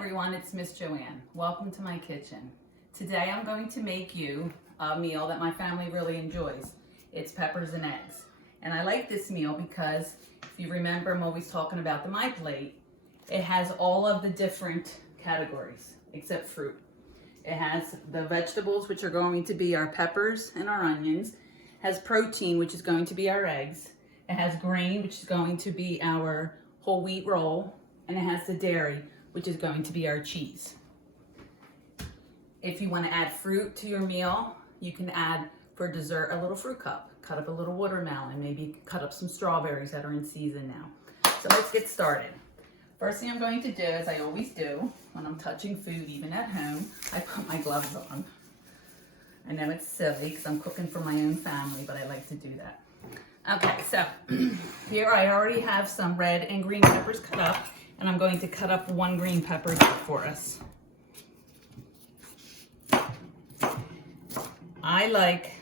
everyone, it's Miss Joanne. Welcome to my kitchen. Today I'm going to make you a meal that my family really enjoys. It's peppers and eggs. And I like this meal because if you remember, I'm always talking about the My Plate. It has all of the different categories except fruit. It has the vegetables, which are going to be our peppers and our onions. It has protein, which is going to be our eggs. It has grain, which is going to be our whole wheat roll. And it has the dairy, which is going to be our cheese. If you want to add fruit to your meal, you can add for dessert a little fruit cup. Cut up a little watermelon, maybe cut up some strawberries that are in season now. So let's get started. First thing I'm going to do, as I always do when I'm touching food, even at home, I put my gloves on. I know it's silly because I'm cooking for my own family, but I like to do that. Okay, so here I already have some red and green peppers cut up. And I'm going to cut up one green pepper for us. I like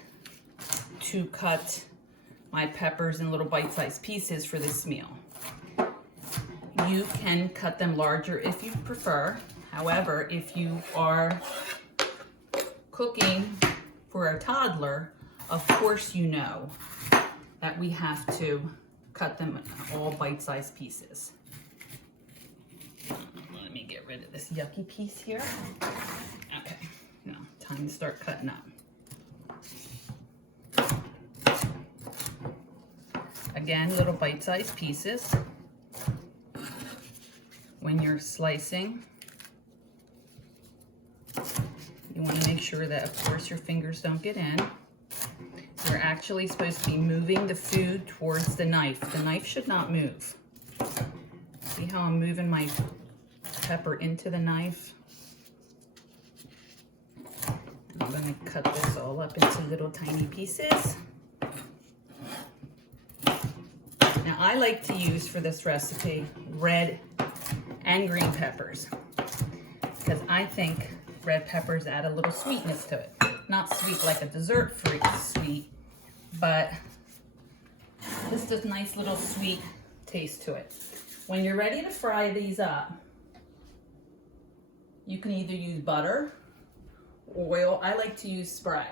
to cut my peppers in little bite-sized pieces for this meal. You can cut them larger if you prefer. However, if you are cooking for a toddler, of course you know that we have to cut them in all bite-sized pieces. Let me get rid of this yucky piece here. Okay, now time to start cutting up. Again, little bite-sized pieces. When you're slicing, you want to make sure that, of course, your fingers don't get in. You're actually supposed to be moving the food towards the knife. The knife should not move. See how I'm moving my pepper into the knife? I'm going to cut this all up into little tiny pieces. Now I like to use for this recipe red and green peppers because I think red peppers add a little sweetness to it. Not sweet like a dessert fruit sweet, but just a nice little sweet taste to it. When you're ready to fry these up, you can either use butter, oil. I like to use spray.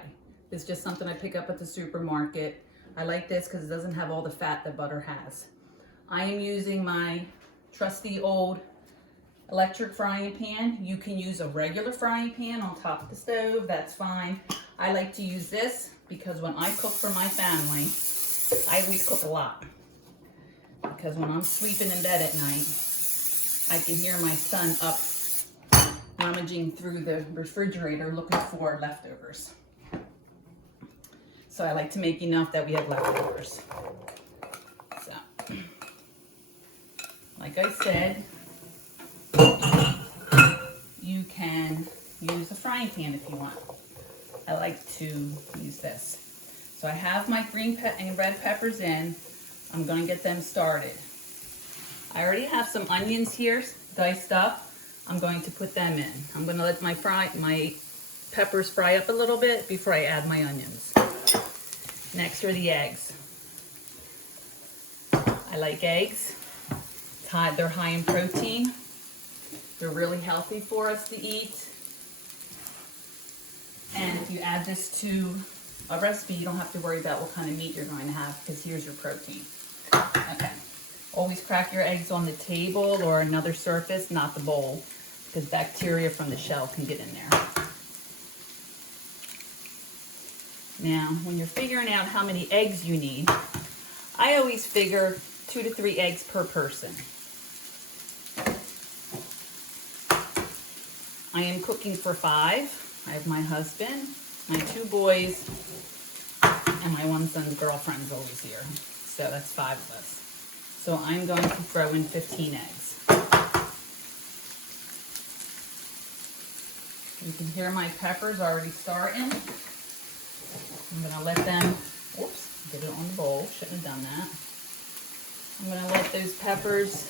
It's just something I pick up at the supermarket. I like this because it doesn't have all the fat that butter has. I am using my trusty old electric frying pan. You can use a regular frying pan on top of the stove. That's fine. I like to use this because when I cook for my family, I always cook a lot. Because when I'm sleeping in bed at night, I can hear my son up rummaging through the refrigerator looking for leftovers. So I like to make enough that we have leftovers. So, like I said, you can use a frying pan if you want. I like to use this. So I have my green and red peppers in. I'm going to get them started. I already have some onions here diced up. I'm going to put them in. I'm going to let my peppers fry up a little bit before I add my onions. Next are the eggs. I like eggs. They're high in protein. They're really healthy for us to eat. And if you add this to a recipe, you don't have to worry about what kind of meat you're going to have because here's your protein. Okay. Always crack your eggs on the table or another surface, not the bowl, because bacteria from the shell can get in there. Now, when you're figuring out how many eggs you need, I always figure 2 to 3 eggs per person. I am cooking for 5. I have my husband, my 2 boys, and my one son's girlfriend's always here. So that's 5 of us. So I'm going to throw in 15 eggs. You can hear my peppers already starting. I'm going to let them, oops, get it on the bowl. Shouldn't have done that. I'm going to let those peppers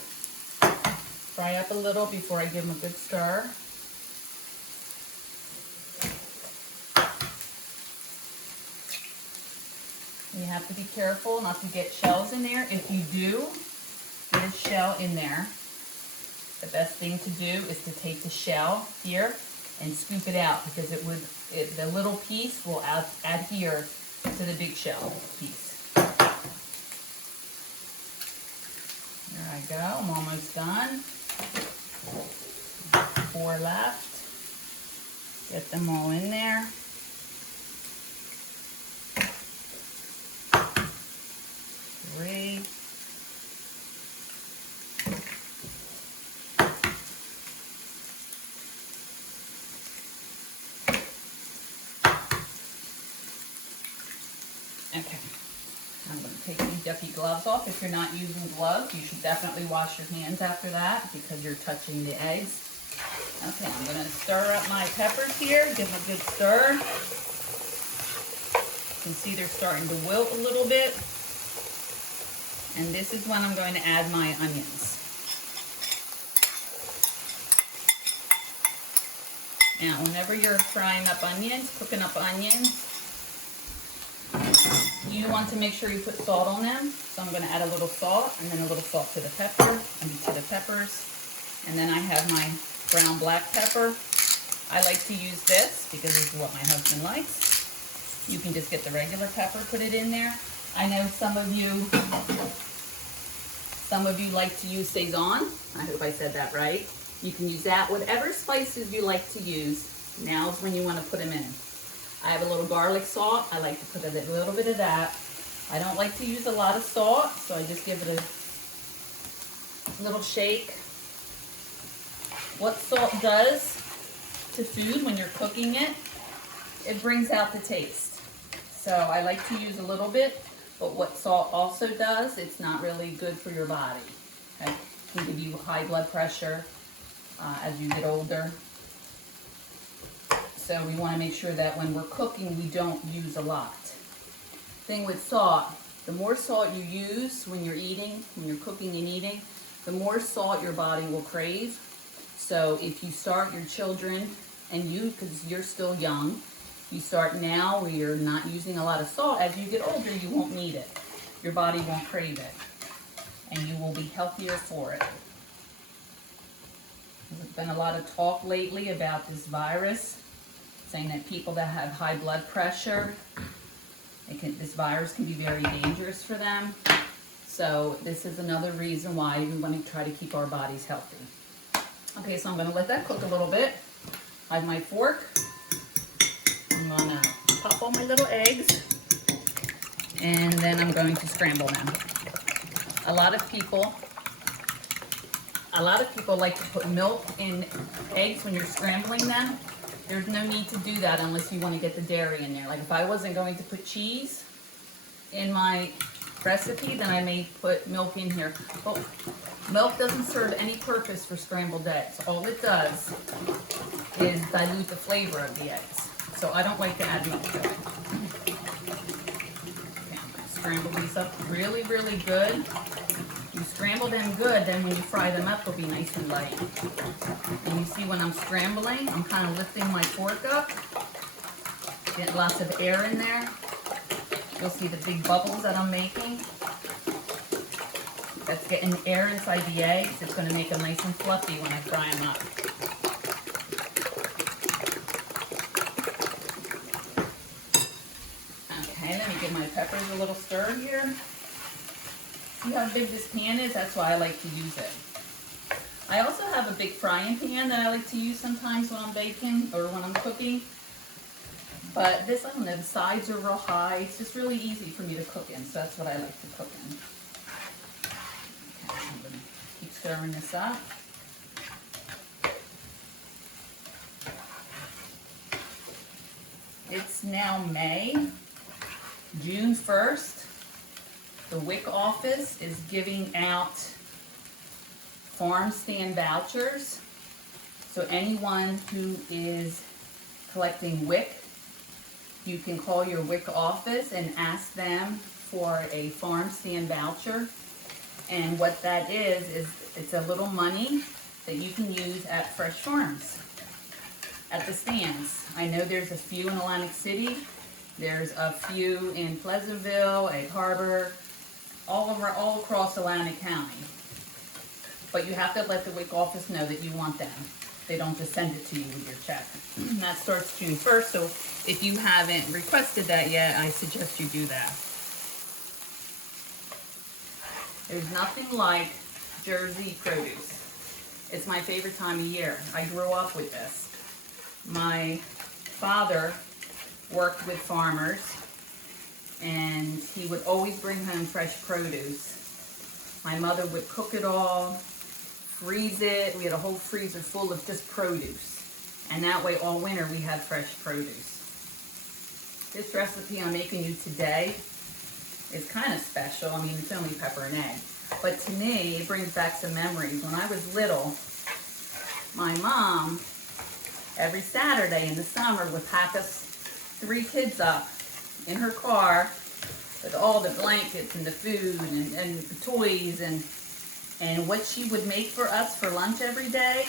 fry up a little before I give them a good stir. You have to be careful not to get shells in there. If you do, get a shell in there. the best thing to do is to take the shell here and scoop it out, because the little piece will adhere to the big shell piece. There I go, I'm almost done. 4 left. Get them all in there. 3. Okay, I'm going to take these yucky gloves off. If you're not using gloves, you should definitely wash your hands after that because you're touching the eggs. Okay, I'm going to stir up my peppers here, give them a good stir. You can see they're starting to wilt a little bit. And this is when I'm going to add my onions. Now, whenever you're frying up onions, cooking up onions, you want to make sure you put salt on them. So I'm going to add a little salt and then a little salt to the peppers. And then I have my ground black pepper. I like to use this because this is what my husband likes. You can just get the regular pepper, put it in there. I know some of you like to use Sazon. I hope I said that right. You can use that. Whatever spices you like to use, now's when you want to put them in. I have a little garlic salt. I like to put a little bit of that. I don't like to use a lot of salt, so I just give it a little shake. What salt does to food when you're cooking it, it brings out the taste. So I like to use a little bit, but what salt also does, it's not really good for your body. It can give you high blood pressure as you get older. So we want to make sure that when we're cooking, we don't use a lot. Thing with salt, the more salt you use when you're eating, when you're cooking and eating, the more salt your body will crave. So if you start your children, and you, because you're still young, you start now where you're not using a lot of salt, as you get older, you won't need it. Your body won't crave it. And you will be healthier for it. There's been a lot of talk lately about this virus, saying that people that have high blood pressure, this virus can be very dangerous for them. So this is another reason why we want to try to keep our bodies healthy. Okay, so I'm going to let that cook a little bit. I have my fork. I'm going to pop all my little eggs, and then I'm going to scramble them. A lot of people like to put milk in eggs when you're scrambling them. There's no need to do that unless you want to get the dairy in there. Like if I wasn't going to put cheese in my recipe, then I may put milk in here. But milk doesn't serve any purpose for scrambled eggs. All it does is dilute the flavor of the eggs. So I don't like to add milk to it. Okay, I'm going to scramble these up really, really good. You scramble them good, then when you fry them up, they'll be nice and light. And you see when I'm scrambling, I'm kind of lifting my fork up. Get lots of air in there. You'll see the big bubbles that I'm making. That's getting air inside the eggs. It's going to make them nice and fluffy when I fry them up. Okay, let me give my peppers a little stir here. See how big this pan is? That's why I like to use it. I also have a big frying pan that I like to use sometimes when I'm baking or when I'm cooking. But this, I don't know, the sides are real high. It's just really easy for me to cook in, so that's what I like to cook in. Okay, I'm going to keep stirring this up. It's now May, June 1st. The WIC office is giving out farm stand vouchers. So anyone who is collecting WIC, you can call your WIC office and ask them for a farm stand voucher. And what that is it's a little money that you can use at fresh farms, at the stands. I know there's a few in Atlantic City. There's a few in Pleasantville, Egg Harbor, all across Atlantic County. But you have to let the WIC office know that you want them. They don't just send it to you with your check. And that starts June 1st, so if you haven't requested that yet, I suggest you do that. There's nothing like Jersey produce. It's my favorite time of year. I grew up with this. My father worked with farmers, and he would always bring home fresh produce. My mother would cook it all, freeze it. We had a whole freezer full of just produce. And that way all winter we had fresh produce. This recipe I'm making you today is kind of special. I mean, it's only pepper and egg. But to me, it brings back some memories. When I was little, my mom, every Saturday in the summer, would pack us 3 kids up in her car with all the blankets and the food and the toys and what she would make for us for lunch every day.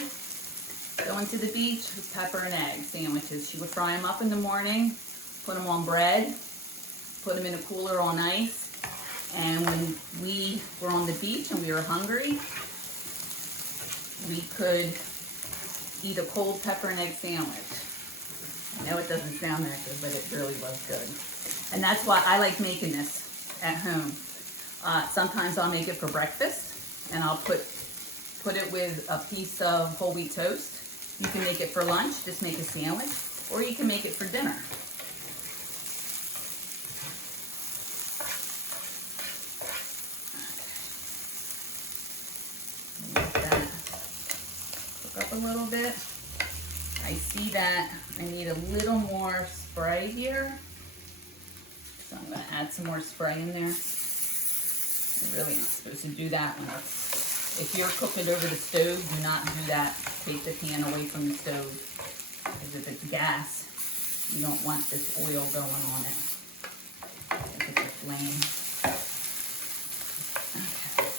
Going to the beach with pepper and egg sandwiches. She would fry them up in the morning, put them on bread, put them in a cooler all nice. And when we were on the beach and we were hungry, we could eat a cold pepper and egg sandwich. I know it doesn't sound that good, but it really was good. And that's why I like making this at home. Sometimes I'll make it for breakfast, and I'll put it with a piece of whole wheat toast. You can make it for lunch, just make a sandwich, or you can make it for dinner. Let that cook up a little bit. I see that I need a little more spray here. So I'm going to add some more spray in there. You're really not supposed to do that when if you're cooking over the stove, do not do that. Take the pan away from the stove. Because if it's gas, you don't want this oil going on it. If it's a flame. Okay.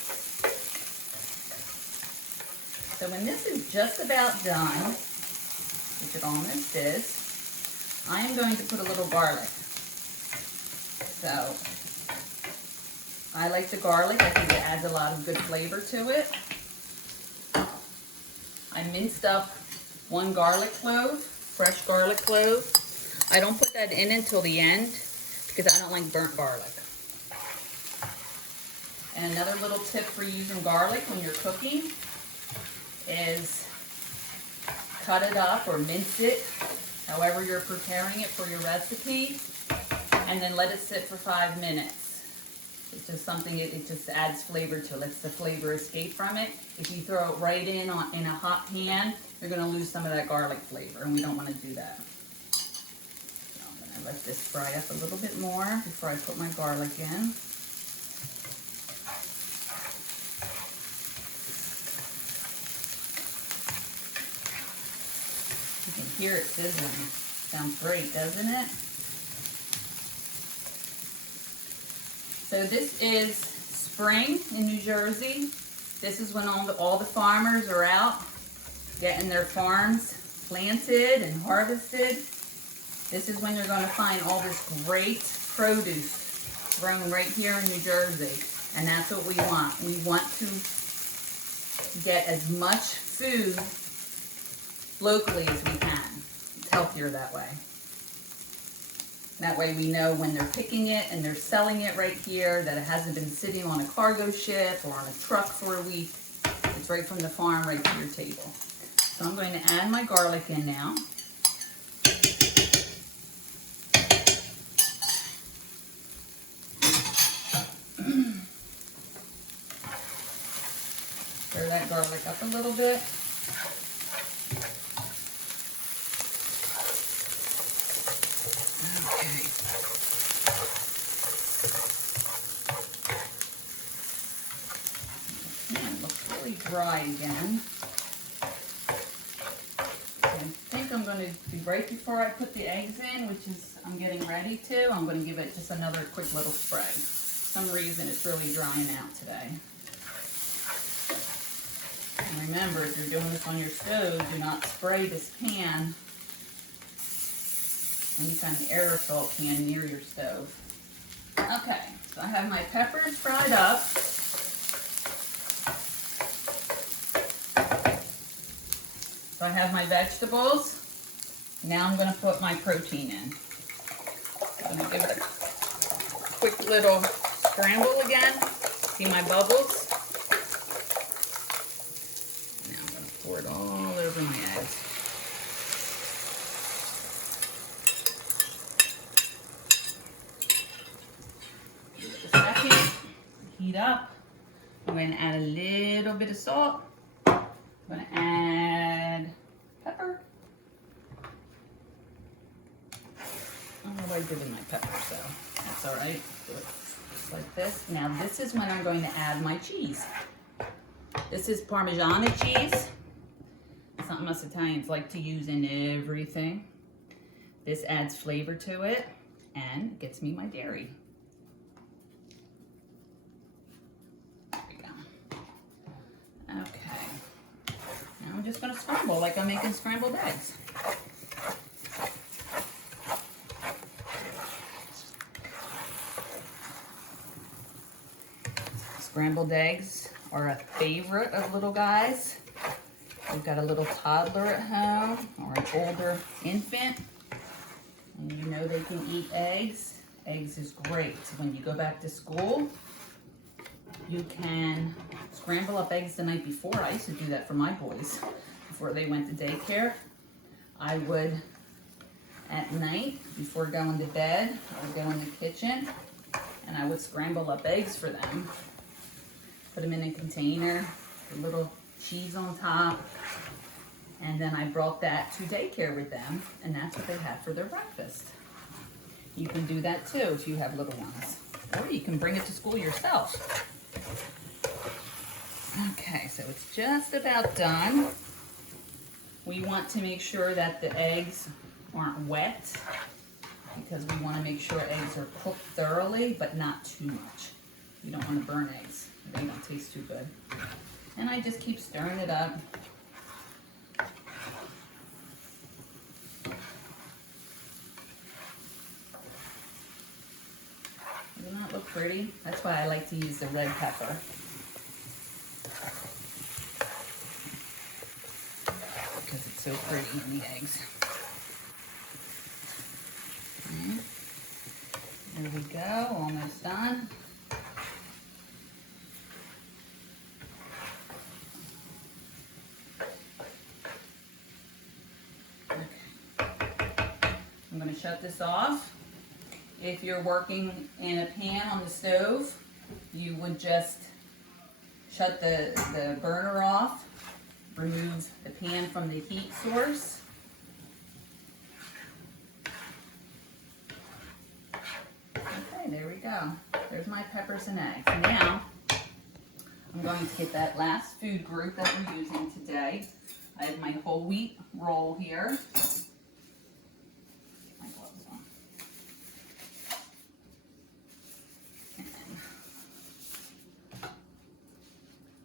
So when this is just about done, which it almost is, I am going to put a little garlic. So I like the garlic. I think it adds a lot of good flavor to it. I minced up 1 garlic clove, fresh garlic clove. I don't put that in until the end because I don't like burnt garlic. And another little tip for using garlic when you're cooking is cut it up or mince it, however you're preparing it for your recipe, and then let it sit for 5 minutes. It's just something, it just adds flavor to it, lets the flavor escape from it. If you throw it right in a hot pan, you're going to lose some of that garlic flavor, and we don't want to do that. So I'm going to let this fry up a little bit more before I put my garlic in. You can hear it sizzling. Sounds great, doesn't it? So this is spring in New Jersey. This is when all the farmers are out getting their farms planted and harvested. This is when you're going to find all this great produce grown right here in New Jersey. And that's what we want. We want to get as much food locally as we can. It's healthier that way. That way we know when they're picking it and they're selling it right here that it hasn't been sitting on a cargo ship or on a truck for a week. It's right from the farm right to your table. So I'm going to add my garlic in now. Stir that garlic up a little bit. Dry again. I think I'm going to do right before I put the eggs in, which is I'm getting ready to. I'm going to give it just another quick little spray. For some reason it's really drying out today. And remember, if you're doing this on your stove, do not spray this pan, any kind of aerosol can near your stove. Okay, so I have my peppers fried up. So I have my vegetables. Now I'm going to put my protein in. I'm going to give it a quick little scramble again. See my bubbles? Now I'm going to pour it all over my eggs. Give it a second. Heat up. I'm going to add a little bit of salt. I'm going to add pepper. I don't know what I did with my pepper, so that's all right. Do it just like this. Now this is when I'm going to add my cheese. This is Parmesan cheese. Something us Italians like to use in everything. This adds flavor to it and gets me my dairy. There we go. Okay. Now I'm just going to scramble like I'm making scrambled eggs. Scrambled eggs are a favorite of little guys. We've got a little toddler at home or an older infant, and you know they can eat eggs. Eggs is great. When you go back to school, you can scramble up eggs the night before. I used to do that for my boys before they went to daycare. I would, at night, before going to bed, I would go in the kitchen and I would scramble up eggs for them. Put them in a container, a little cheese on top, and then I brought that to daycare with them, and that's what they had for their breakfast. You can do that too if you have little ones, or you can bring it to school yourself. Okay, so it's just about done. We want to make sure that the eggs aren't wet, because we want to make sure eggs are cooked thoroughly, but not too much. You don't want to burn eggs. They don't taste too good. And I just keep stirring it up. Doesn't that look pretty? That's why I like to use the red pepper. Because it's so pretty in the eggs. Okay. There we go, almost done. I'm going to shut this off. If you're working in a pan on the stove, you would just shut the burner off, remove the pan from the heat source. Okay, there we go. There's my peppers and eggs. Now, I'm going to get that last food group that we're using today. I have my whole wheat roll here.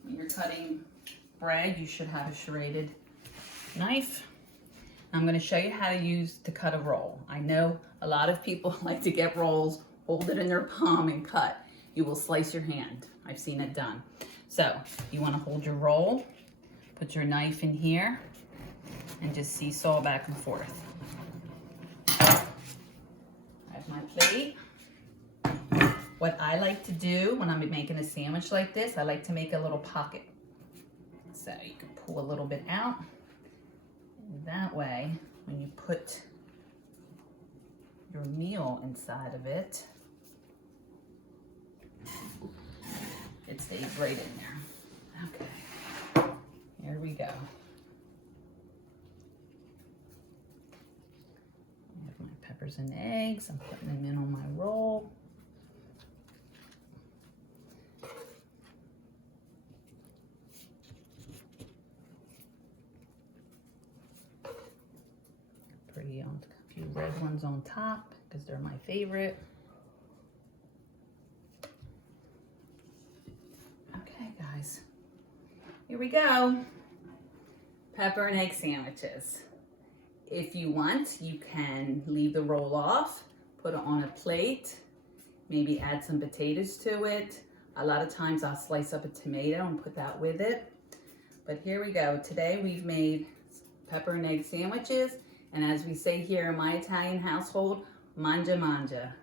When you're cutting bread, you should have a serrated knife. I'm going to show you how to cut a roll. I know a lot of people like to get rolls, hold it in their palm and cut. You will slice your hand. I've seen it done. So you want to hold your roll, put your knife in here, and just seesaw back and forth. I have my plate. What I like to do when I'm making a sandwich like this, I like to make a little pocket. So you can pull a little bit out. And that way, when you put your meal inside of it, it stays right in there. Okay, here we go. I have my peppers and eggs. I'm putting them in on my roll. Pretty on a few red ones on top because they're my favorite. Okay, guys, here we go. Pepper and egg sandwiches. If you want, you can leave the roll off, put it on a plate, maybe add some potatoes to it. A lot of times I'll slice up a tomato and put that with it. But here we go. Today we've made pepper and egg sandwiches. And as we say here in my Italian household, mangia mangia.